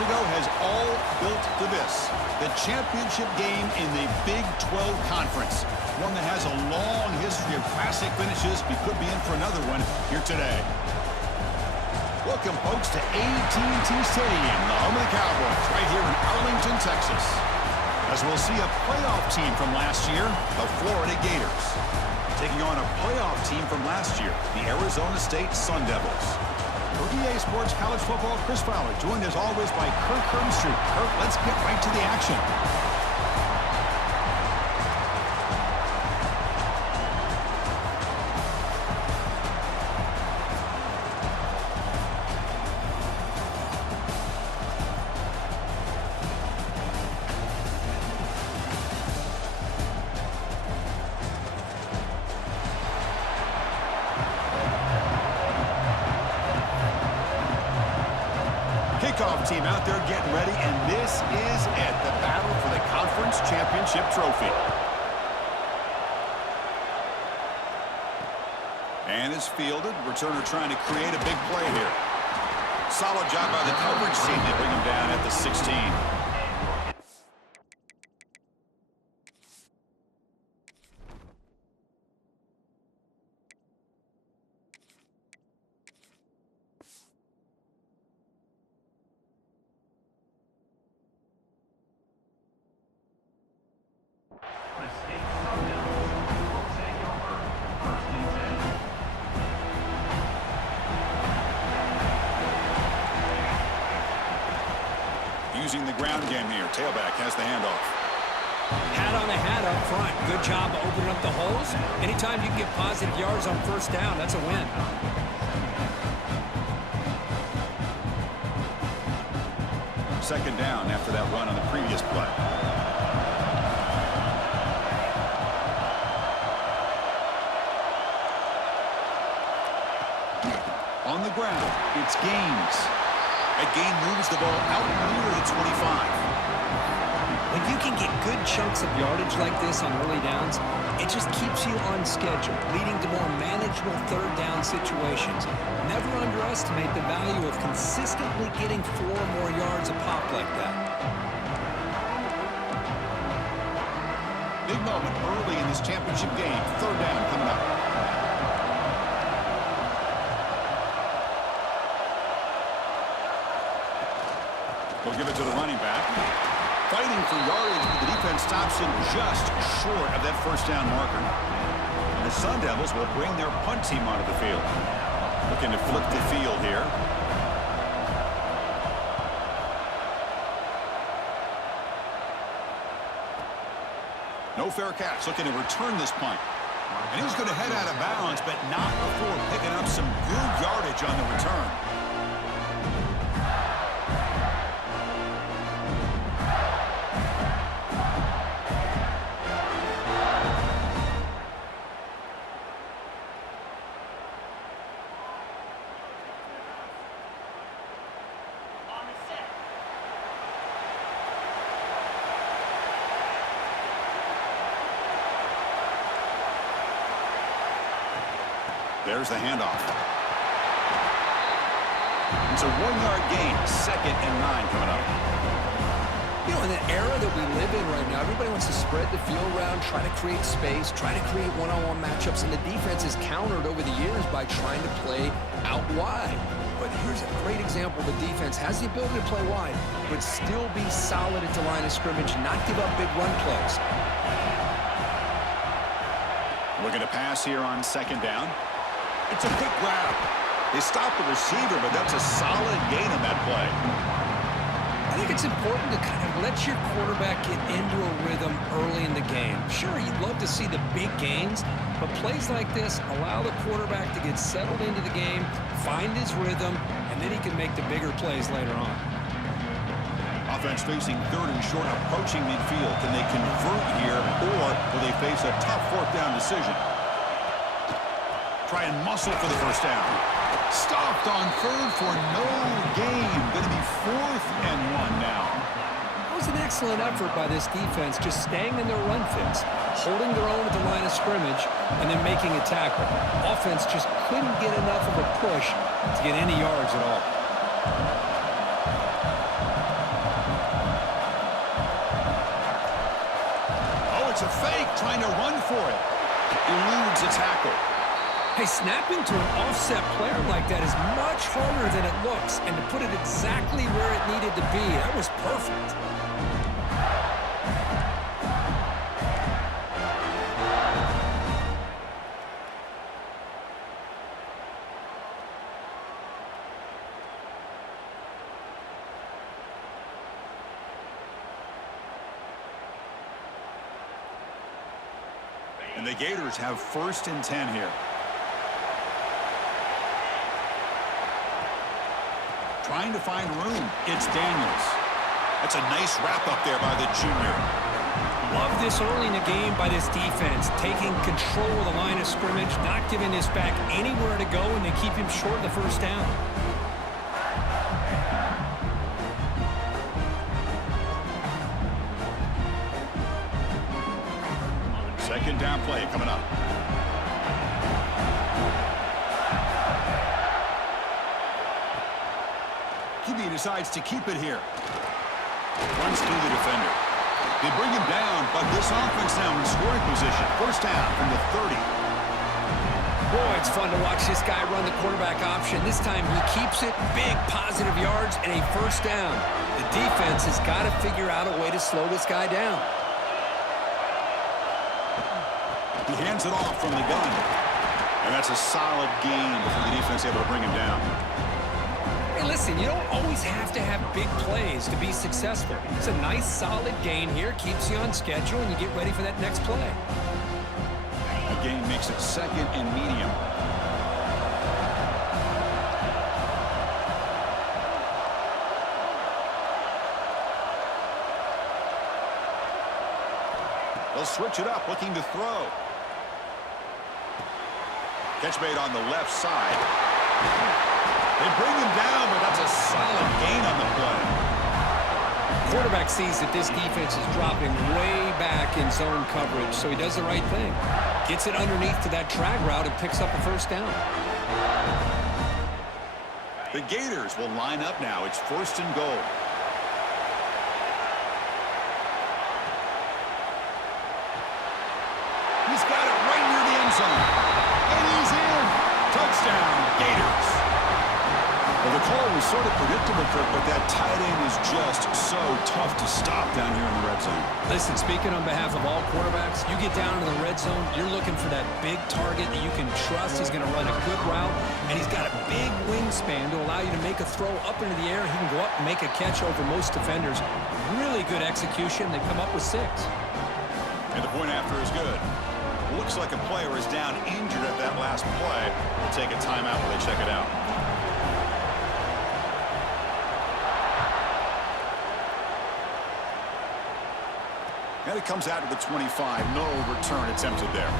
ago has all built to this. The championship game in the Big 12 Conference. One that has a long history of classic finishes. We could be in for another one here today. Welcome, folks, to AT&T Stadium, the home of the Cowboys, right here in Arlington, Texas. As we'll see a playoff team from last year, the Florida Gators, taking on a playoff team from last year, the Arizona State Sun Devils. For EA Sports College Football, Chris Fowler, joined as always by Kirk Hermstrup. Kirk, let's get right to the action. Kickoff team out there getting ready, and this is it, the battle for the conference championship trophy. And is fielded. Returner trying to create a big play here. Solid job by the coverage team to bring him down at the 16. Using the ground game here. Tailback has the handoff. Hat on the hat up front. Good job opening up the holes. Anytime you can get positive yards on first down, that's a win. Second down after that run on the previous play. On the ground, it's Gaines. That gain moves the ball out near the 25. When you can get good chunks of yardage like this on early downs, it just keeps you on schedule, leading to more manageable third down situations. Never underestimate the value of consistently getting 4 or more yards a pop like that. Big moment early in this championship game. Third down coming up. We'll give it to the running back. Fighting for yardage, but the defense stops him just short of that first down marker. And the Sun Devils will bring their punt team onto the field. Looking to flip the field here. No fair catch. Looking to return this punt. And he's going to head out of bounds, but not before picking up some good yardage on the return. There's the handoff. It's a 1-yard gain. 2nd and 9 coming up. You know, in the era that we live in right now, everybody wants to spread the field around, try to create space, try to create one-on-one matchups, and the defense is countered over the years by trying to play out wide. But here's a great example. The defense has the ability to play wide, but still be solid at the line of scrimmage, not give up big run plays. Looking to pass here on 2nd down. It's a quick grab. They stop the receiver, but that's a solid gain on that play. I think it's important to kind of let your quarterback get into a rhythm early in the game. Sure, you'd love to see the big gains, but plays like this allow the quarterback to get settled into the game, find his rhythm, and then he can make the bigger plays later on. Offense facing 3rd and short, approaching midfield. Can they convert here, or will they face a tough 4th down decision? Try and muscle for the first down. Stopped on 3rd for no gain. Going to be 4th and 1 now. That was an excellent effort by this defense, just staying in their run fits, holding their own at the line of scrimmage, and then making a tackle. Offense just couldn't get enough of a push to get any yards at all. It's a fake, trying to run for it. Eludes a tackle. Hey, snapping to an offset player like that is much harder than it looks, and to put it exactly where it needed to be, that was perfect. And the Gators have 1st and 10 here. Trying to find room. It's Daniels. That's a nice wrap up there by the junior. Love this early in the game by this defense, taking control of the line of scrimmage, not giving this back anywhere to go, and they keep him short of the first down. 2nd down play coming up. QB decides to keep it here. Runs through the defender. They bring him down, but this offense now in scoring position. 1st down from the 30. Boy, it's fun to watch this guy run the quarterback option. This time he keeps it, big positive yards, and a 1st down. The defense has got to figure out a way to slow this guy down. He hands it off from the gun. And that's a solid gain for the defense able to bring him down. Hey, listen, you don't always have to have big plays to be successful. It's a nice, solid gain here. Keeps you on schedule, and you get ready for that next play. That gain makes it 2nd and medium. They'll switch it up, looking to throw. Catch made on the left side. They bring him down, but that's a solid gain on the play. Quarterback sees that this defense is dropping way back in zone coverage, so he does the right thing. Gets it underneath to that drag route and picks up a 1st down. The Gators will line up now. It's 1st and goal. He's got it right near the end zone. And he's in. Touchdown, Gators. Well, the call was sort of predictable, Kirk, but that tight end is just so tough to stop down here in the red zone. Listen, speaking on behalf of all quarterbacks, you get down to the red zone, you're looking for that big target that you can trust. He's going to run a good route, and he's got a big wingspan to allow you to make a throw up into the air. He can go up and make a catch over most defenders. Really good execution. They come up with 6. And the point after is good. Looks like a player is down injured at that last play. We'll take a timeout while they check it out. And it comes out to the 25. No return attempted there.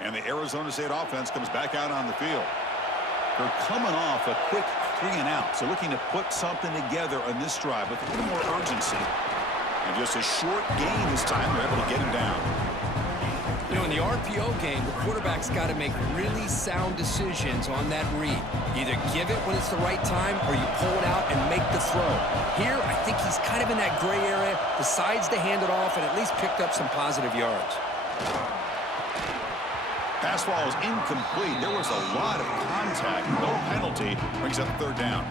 And the Arizona State offense comes back out on the field. They're coming off a quick 3 and out, so looking to put something together on this drive with a little more urgency. And just a short gain this time, they're able to get him down. You know, in the RPO game, the quarterback's got to make really sound decisions on that read. Either give it when it's the right time or you pull it out and make the throw. Here, I think he's kind of in that gray area, decides to hand it off and at least picked up some positive yards. Pass ball is incomplete. There was a lot of contact. No penalty. Brings up 3rd down.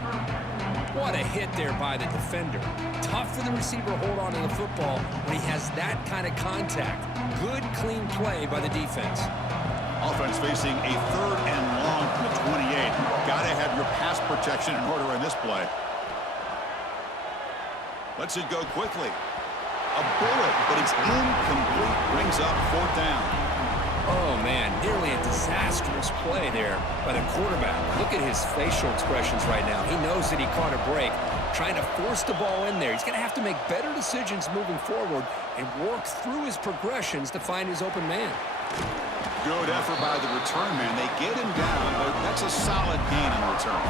What a hit there by the defender. Tough for the receiver to hold on to the football when he has that kind of contact. Good, clean play by the defense. Offense facing a 3rd and long from the 28. Got to have your pass protection in order in this play. Lets it go quickly. A bullet, but it's incomplete. Brings up 4th down. Oh, man, nearly a disastrous play there by the quarterback. Look at his facial expressions right now. He knows that he caught a break, trying to force the ball in there. He's going to have to make better decisions moving forward and work through his progressions to find his open man. Good effort by the return man. They get him down, but that's a solid gain in return.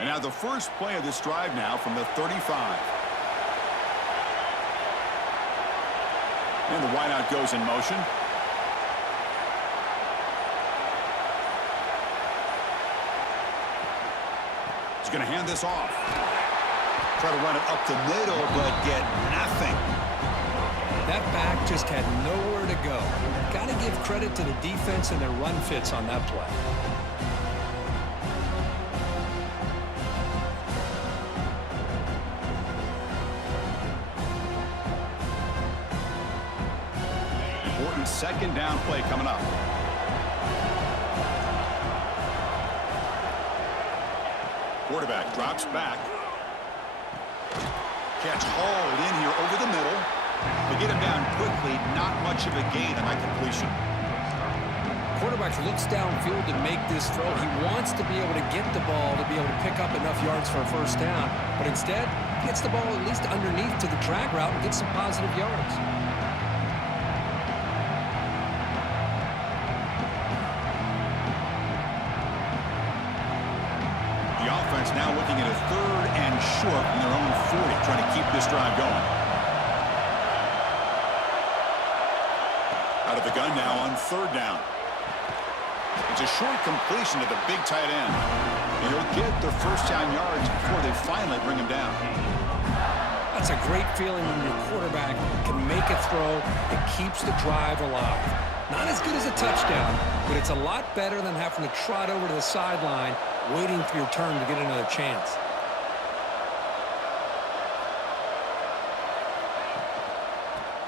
And now the first play of this drive now from the 35. And the wideout goes in motion. He's going to hand this off. Try to run it up the middle, but get nothing. That back just had nowhere to go. Got to give credit to the defense and their run fits on that play. Important second down play coming up. Quarterback drops back. Catch hauled in here over the middle. They get him down quickly. Not much of a gain on that completion. Quarterback looks downfield to make this throw. He wants to be able to get the ball to be able to pick up enough yards for a first down. But instead, he gets the ball at least underneath to the drag route and gets some positive yards. Now looking at a 3rd and short in their own 40, trying to keep this drive going. Out of the gun now on 3rd down. It's a short completion to the big tight end. And he'll get the first down yards before they finally bring him down. That's a great feeling when your quarterback can make a throw that keeps the drive alive. Not as good as a touchdown, but it's a lot better than having to trot over to the sideline waiting for your turn to get another chance.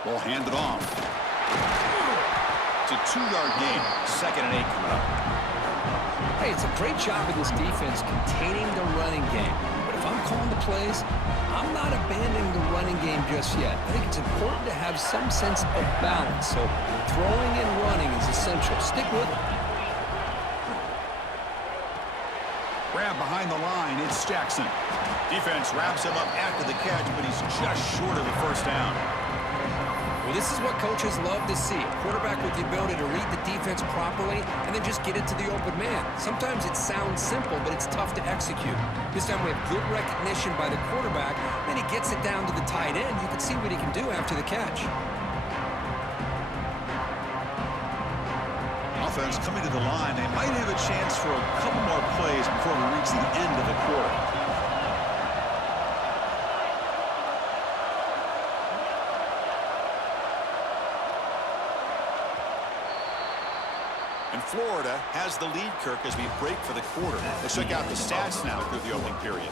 Ball handed off. It's a 2-yard gain. 2nd and 8 coming up. Hey, it's a great job of this defense containing the running game. But if I'm calling the plays, I'm not abandoning the running game just yet. I think it's important to have some sense of balance. So throwing and running is essential. Stick with it. Grab behind the line, it's Jackson. Defense wraps him up after the catch, but he's just short of the first down. Well, this is what coaches love to see. A quarterback with the ability to read the defense properly and then just get it to the open man. Sometimes it sounds simple, but it's tough to execute. This time we have good recognition by the quarterback, then he gets it down to the tight end. You can see what he can do after the catch. Offense coming to the line. They might have a chance for a couple more plays before we reach the end of the quarter. And Florida has the lead, Kirk, as we break for the quarter. Let's check out the stats now through the opening period.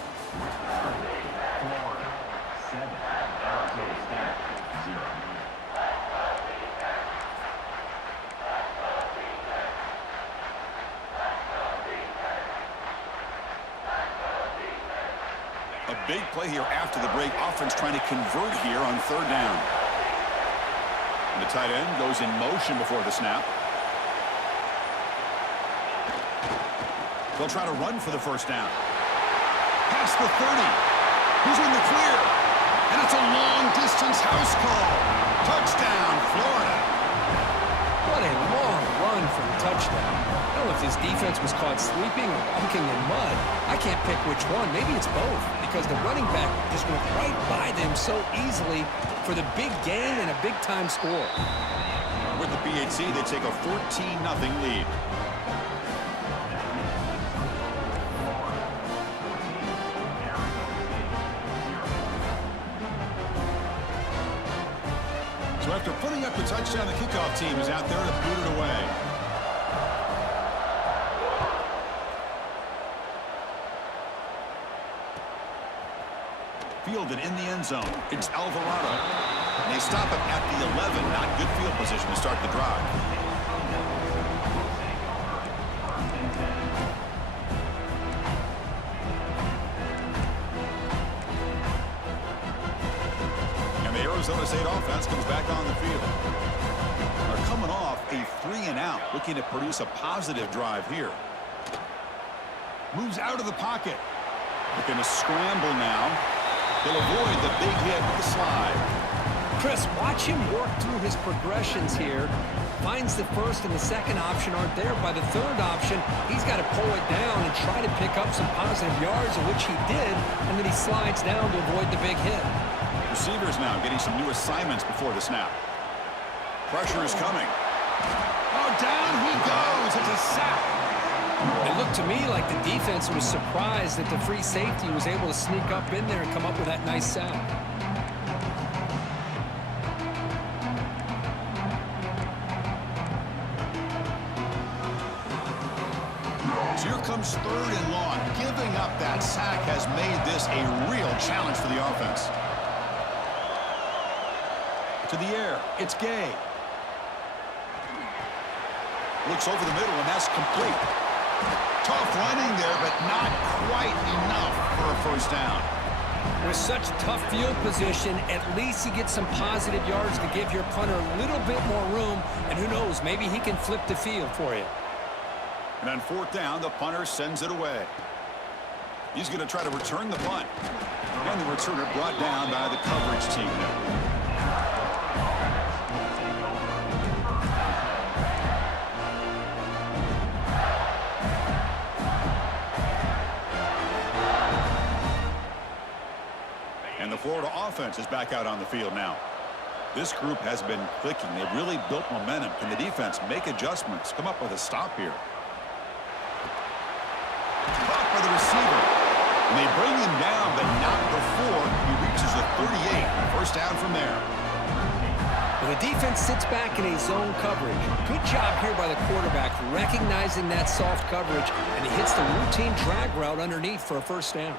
A big play here after the break. Offense trying to convert here on 3rd down. And the tight end goes in motion before the snap. They'll try to run for the first down. Past the 30. Who's in the clear? And it's a long-distance house call. Touchdown, Florida. What a long run for the touchdown. I don't know if this defense was caught sleeping or walking in mud. I can't pick which one. Maybe it's both, because the running back just went right by them so easily for the big gain and a big-time score. With the PAT, they take a 14-0 lead. So after putting up the touchdown, the kickoff team is out there to boot it away. Fielded in the end zone. It's Alvarado. And they stop him at the 11. Not good field position to start the drive. Arizona State offense comes back on the field. They're coming off a 3-and-out, looking to produce a positive drive here. Moves out of the pocket. They're going to scramble now. They'll avoid the big hit with the slide. Chris, watch him work through his progressions here. Finds the first and the second option aren't there. By the third option, he's got to pull it down and try to pick up some positive yards, of which he did, and then he slides down to avoid the big hit. Receivers now getting some new assignments before the snap. Pressure is coming. Oh, down he goes. It's a sack. It looked to me like the defense was surprised that the free safety was able to sneak up in there and come up with that nice sack. So here comes 3rd and long. Giving up that sack has made this a real challenge for the offense. To the air, it's Gay. Looks over the middle, and that's complete. Tough running there, but not quite enough for a first down. With such tough field position, at least he gets some positive yards to give your punter a little bit more room, and who knows, maybe he can flip the field for you. And on 4th down, the punter sends it away. He's going to try to return the punt. And the returner brought down by the coverage team now. And the Florida offense is back out on the field now. This group has been clicking. They've really built momentum. Can the defense make adjustments? Come up with a stop here. Caught by the receiver. And they bring him down, but not before he reaches the 38. First down from there. Well, the defense sits back in a zone coverage. Good job here by the quarterback, recognizing that soft coverage, and he hits the routine drag route underneath for a first down.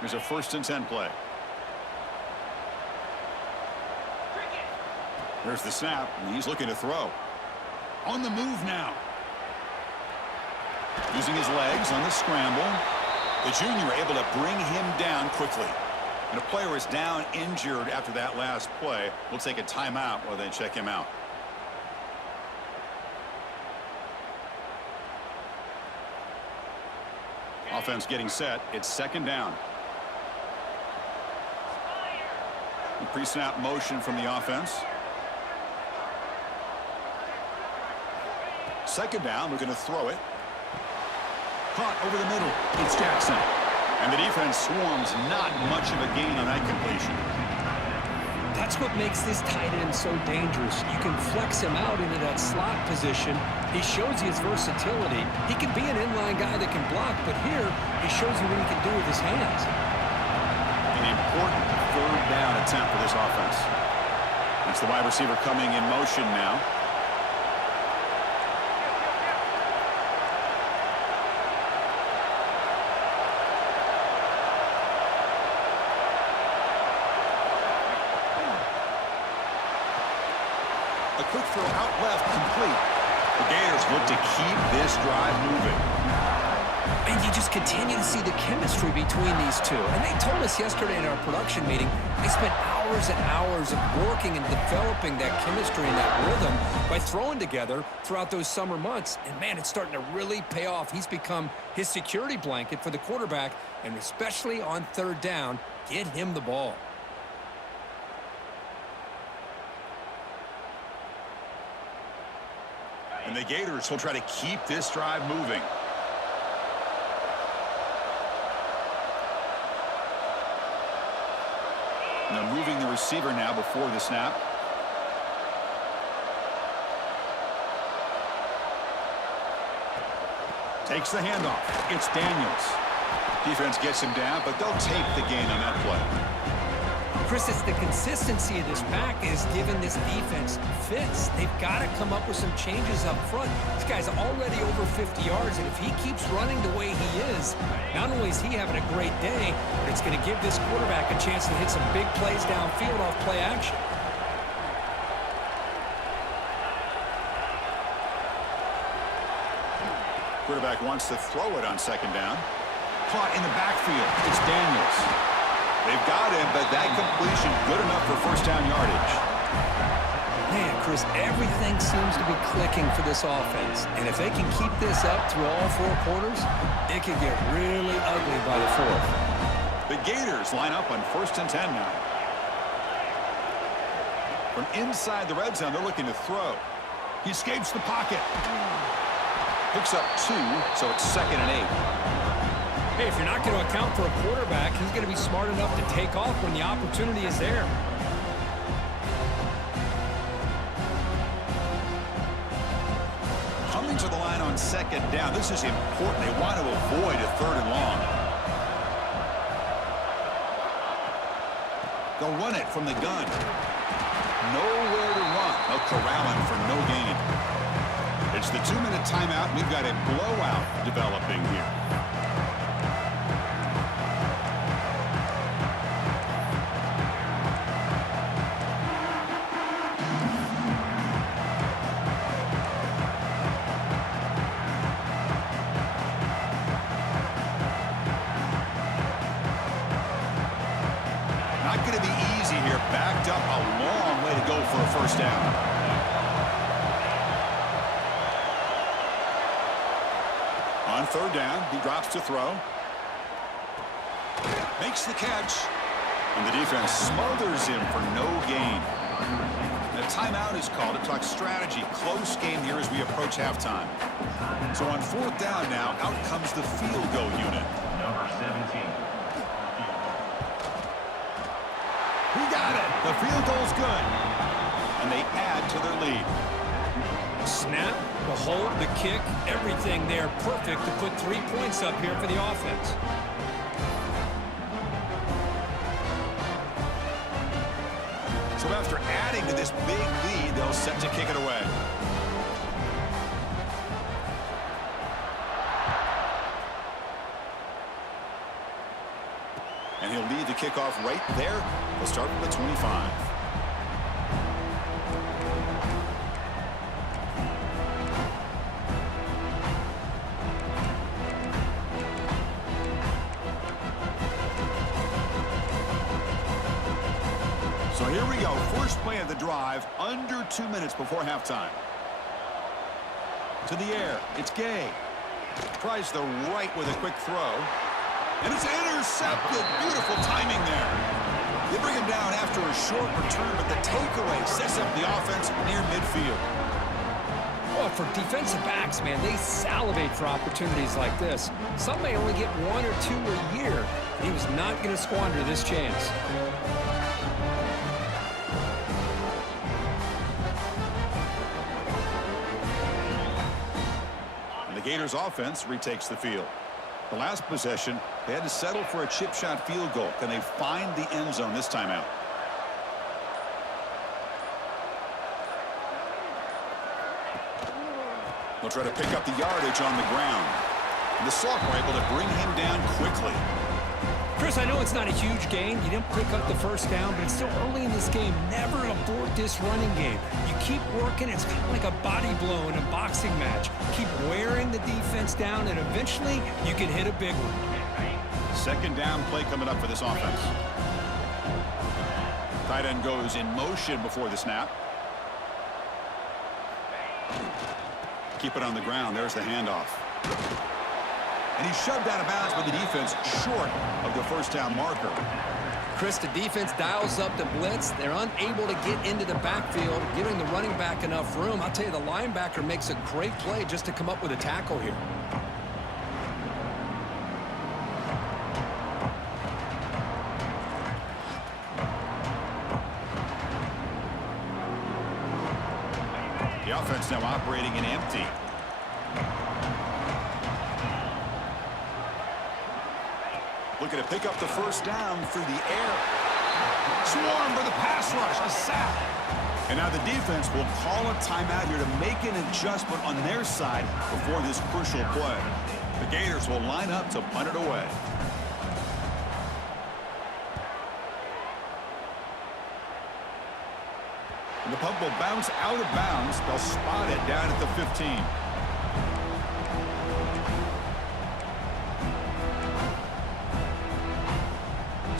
Here's a 1st and 10 play. There's the snap, and he's looking to throw. On the move now. Using his legs on the scramble. The junior able to bring him down quickly. And a player is down injured after that last play. We'll take a timeout while they check him out. Offense getting set. It's 2nd down. Pre-snap motion from the offense. 2nd down, we're going to throw it. Caught over the middle. It's Jackson. And the defense swarms, not much of a gain on that completion. That's what makes this tight end so dangerous. You can flex him out into that slot position. He shows you his versatility. He can be an inline guy that can block, but here he shows you what he can do with his hands. An important 3rd down attempt for this offense. That's the wide receiver coming in motion now. A quick throw out left, complete. The Gators look to keep this drive moving. And you just continue to see the chemistry between these two. And they told us yesterday in our production meeting, they spent hours and hours of working and developing that chemistry and that rhythm by throwing together throughout those summer months. And, man, it's starting to really pay off. He's become his security blanket for the quarterback, and especially on 3rd down, get him the ball. And the Gators will try to keep this drive moving. And they're moving the receiver now before the snap. Takes the handoff. It's Daniels. Defense gets him down, but they'll take the gain on that play. Chris, it's the consistency of this pack is giving this defense fits. They've got to come up with some changes up front. This guy's already over 50 yards, and if he keeps running the way he is, not only is he having a great day, but it's going to give this quarterback a chance to hit some big plays downfield off play action. Quarterback wants to throw it on 2nd down. Caught in the backfield. It's Daniels. They've got him, but that completion good enough for first down yardage. Man, Chris, everything seems to be clicking for this offense. And if they can keep this up through all 4 quarters, it could get really ugly by the 4th. The Gators line up on 1st and 10 now. From inside the red zone, they're looking to throw. He escapes the pocket. Picks up 2, so it's 2nd and 8. Hey, if you're not going to account for a quarterback, he's going to be smart enough to take off when the opportunity is there. Coming to the line on 2nd down. This is important. They want to avoid a 3rd and long. They'll run it from the gun. Nowhere to run. They'll corral him for no gain. It's the 2-minute timeout. We've got a blowout developing here. Not going to be easy here. Backed up a long way to go for a 1st down. On 3rd down, he drops to throw. Makes the catch. And the defense smothers him for no gain. And a timeout is called to talk strategy. Close game here as we approach halftime. So on 4th down now, out comes the field goal unit. Number 17. He got it. The field goal's good. And they add to their lead. Snap, the hold, the kick, everything there perfect to put 3 points up here for the offense. So after adding to this big lead, they'll set to kick it away. And he'll lead the kickoff right there. They'll start from the 25. So here we go. First play of the drive, under 2 minutes before halftime. To the air. It's Gay. Tries the right with a quick throw. And it's intercepted. Beautiful timing there. They bring him down after a short return, but the takeaway sets up the offense near midfield. Well, for defensive backs, man, they salivate for opportunities like this. Some may only get 1 or 2 a year. He was not going to squander this chance. And the Gators offense retakes the field. The last possession, they had to settle for a chip shot field goal. Can they find the end zone this time out? They'll try to pick up the yardage on the ground. And the Sophomore able to bring him down quickly. Chris, I know it's not a huge gain. You didn't pick up the 1st down, but it's still early in this game. Never abort this running game. You keep working. It's kind of like a body blow in a boxing match. Keep wearing the defense down, and eventually you can hit a big one. 2nd down play coming up for this offense. Tight end goes in motion before the snap. Keep it on the ground. There's the handoff. And he's shoved out of bounds by the defense short of the 1st down marker. Chris, the defense dials up the blitz. They're unable to get into the backfield, giving the running back enough room. I'll tell you, the linebacker makes a great play just to come up with a tackle here. The offense now operating in empty. Looking to pick up the 1st down through the air. Swarm for the pass rush. A sack. And now the defense will call a timeout here to make an adjustment on their side before this crucial play. The Gators will line up to punt it away. And the punt will bounce out of bounds. They'll spot it down at the 15.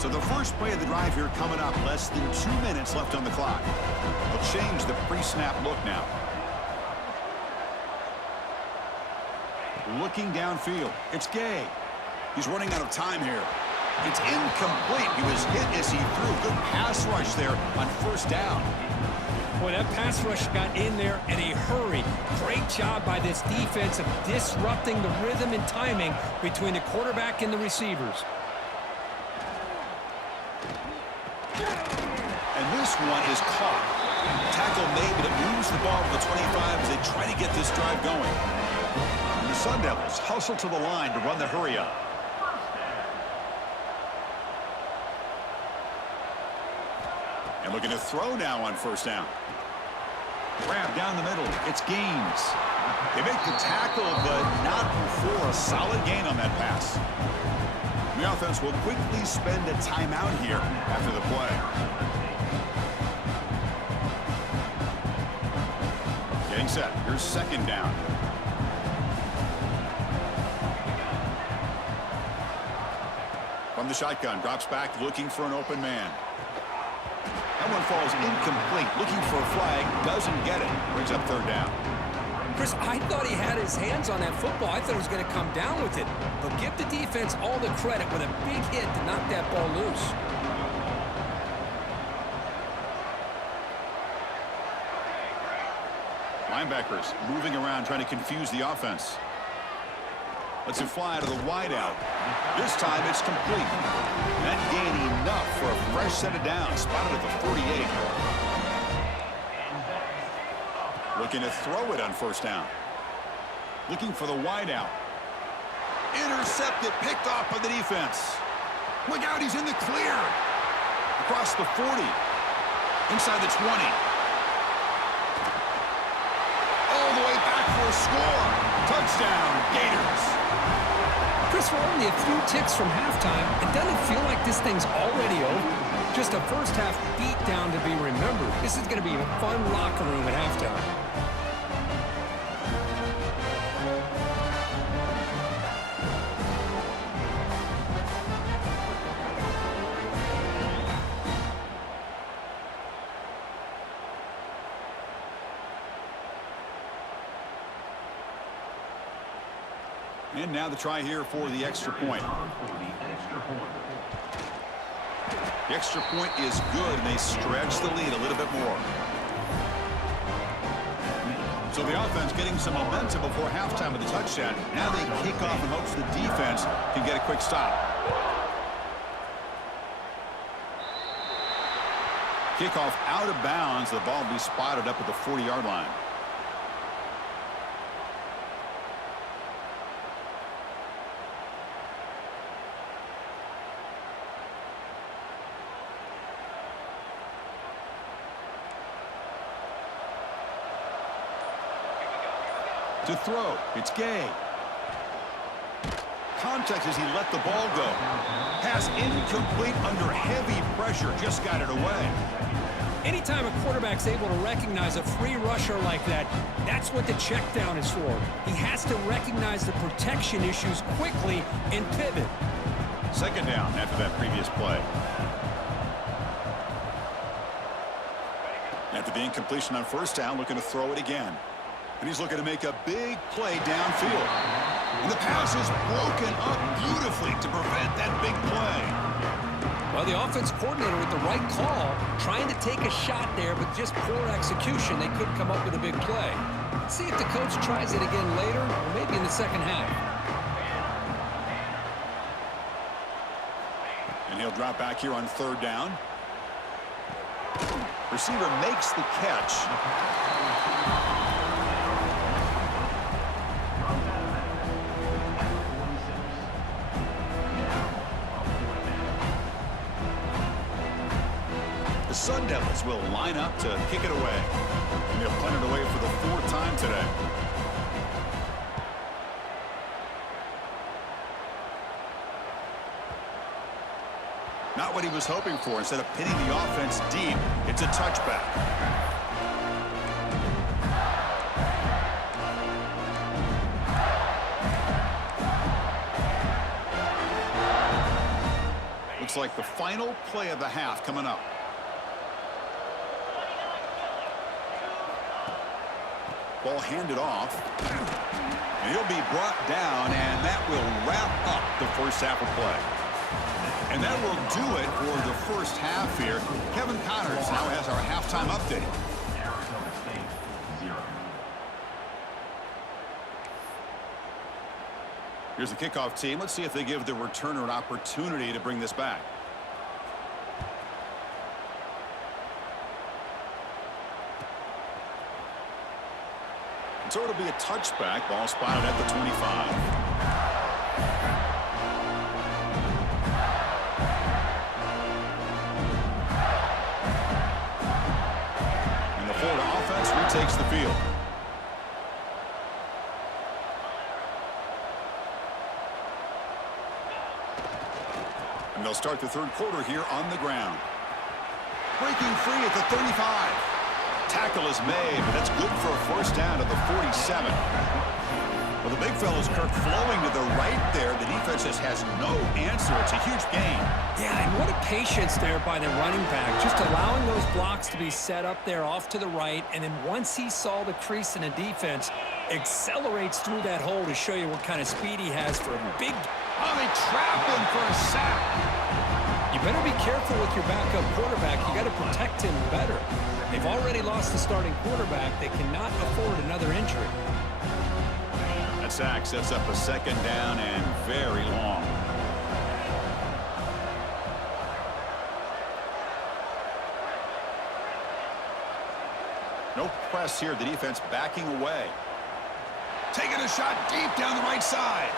So the first play of the drive here coming up, less than 2 minutes left on the clock. They'll change the pre-snap look now. Looking downfield. It's Gay. He's running out of time here. It's incomplete. He was hit as he threw. Good pass rush there on first down. Boy, that pass rush got in there in a hurry. Great job by this defense of disrupting the rhythm and timing between the quarterback and the receivers. And this one is caught. Tackle made, but it moves the ball to the 25 as they try to get this drive going. And the Sun Devils hustle to the line to run the hurry up. And looking to throw now on first down. Grab down the middle. It's Gaines. They make the tackle, but not before a solid gain on that pass. The offense will quickly spend a timeout here after the play. Getting set. Here's second down. From the shotgun, drops back, looking for an open man. That one falls incomplete. Looking for a flag, doesn't get it. Brings up third down. Chris, I thought he had his hands on that football. I thought he was going to come down with it. But give the defense all the credit with a big hit to knock that ball loose. Linebackers moving around, trying to confuse the offense. Lets it fly to the wideout. This time it's complete. That gain enough for a fresh set of downs. Spotted at the 48. Looking to throw it on first down. Looking for the wideout. Intercepted, picked off by the defense. Look out, he's in the clear. Across the 40. Inside the 20. All the way back for a score. Touchdown, Gators. Chris, we're only a few ticks from halftime. It doesn't feel like this thing's already over. Just a first-half beatdown to be remembered. This is going to be a fun locker room at halftime. And now the try here for the extra point. The extra point is good, and they stretch the lead a little bit more. So the offense getting some momentum before halftime with the touchdown. Now they kick off in hopes the defense can get a quick stop. Kickoff out of bounds. The ball will be spotted up at the 40-yard line. To throw, it's Gay. Contact as he let the ball go. Pass incomplete under heavy pressure. Just got it away. Anytime a quarterback's able to recognize a free rusher like that, that's what the check down is for. He has to recognize the protection issues quickly and pivot. Second down after that previous play. After the incompletion on first down, looking to throw it again. And he's looking to make a big play downfield. And the pass is broken up beautifully to prevent that big play. Well, the offense coordinator with the right call, trying to take a shot there, but just poor execution. They couldn't come up with a big play. Let's see if the coach tries it again later, or maybe in the second half. And he'll drop back here on third down. Receiver makes the catch. The Sun Devils will line up to kick it away. And they'll punt it away for the fourth time today. Not what he was hoping for. Instead of pinning the offense deep, it's a touchback. Looks Looks like the final play of the half coming up. Ball handed off. And he'll be brought down, and that will wrap up the first half of play. And that will do it for the first half here. Kevin Connors now has our halftime update. Here's the kickoff team. Let's see if they give the returner an opportunity to bring this back. So it'll be a touchback. Ball spotted at the 25. And the Florida offense retakes the field. And they'll start the third quarter here on the ground. Breaking free at the 35. Tackle is made, but that's good for a first down at the 47. Well, the big fellow's Kirk flowing to the right there. The defense just has no answer. It's a huge gain. Yeah, and what a patience there by the running back. Just allowing those blocks to be set up there off to the right, and then once he saw the crease in the defense, accelerates through that hole to show you what kind of speed he has for a big... Oh, they trap him for a sack. You better be careful with your backup quarterback. You got to protect him better. They've already lost the starting quarterback. They cannot afford another injury. That sack sets up a second down and very long. No press here. The defense backing away. Taking a shot deep down the right side.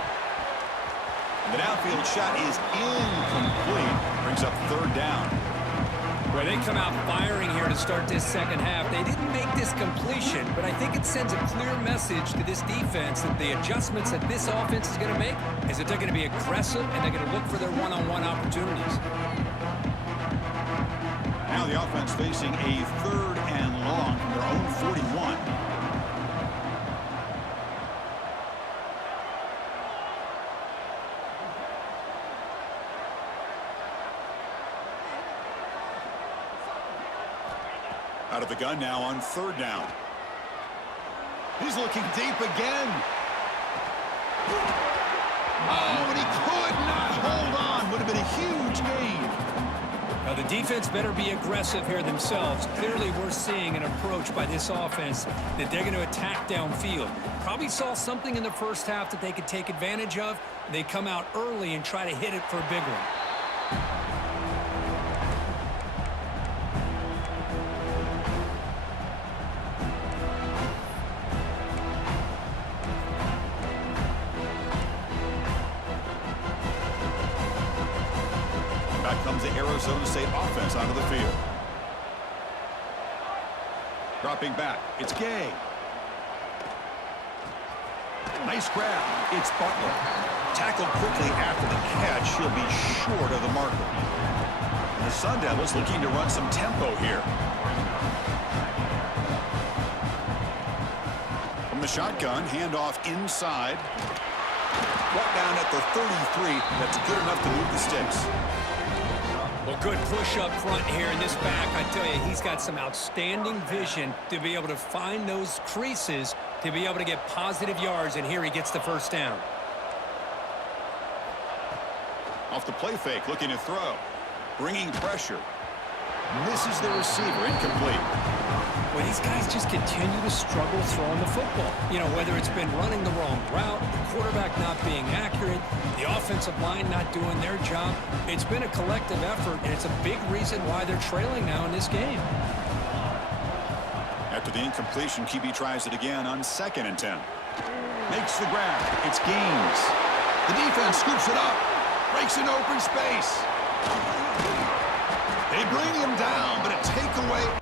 The downfield shot is incomplete. Brings up third down. Well, they come out firing here to start this second half. They didn't make this completion, but I think it sends a clear message to this defense that the adjustments that this offense is going to make is that they're going to be aggressive and they're going to look for their one-on-one opportunities. Now the offense facing a third and long from their own 41. Out of the gun now on third down. He's looking deep again. Oh, and he could not hold on. Would have been a huge gain. Now the defense better be aggressive here themselves. Clearly we're seeing an approach by this offense that they're going to attack downfield. Probably saw something in the first half that they could take advantage of. They come out early and try to hit it for a big one. Arizona State offense onto the field. Dropping back. It's Gay. Nice grab. It's Butler. Tackled quickly after the catch. He'll be short of the marker. And the Sun Devils looking to run some tempo here. From the shotgun, handoff inside. Brought down at the 33. That's good enough to move the sticks. Well, good push up front here in this back. I tell you, he's got some outstanding vision to be able to find those creases, to be able to get positive yards, and here he gets the first down. Off the play fake, looking to throw. Bringing pressure. Misses the receiver, incomplete. Well, these guys just continue to struggle throwing the football. You know, whether it's been running the wrong route, the quarterback not being accurate, the offensive line not doing their job. It's been a collective effort, and it's a big reason why they're trailing now in this game. After the incompletion, QB tries it again on 2nd and 10. Makes the grab. It's Gaines. The defense scoops it up. Breaks into open space. They bring him down, but a takeaway.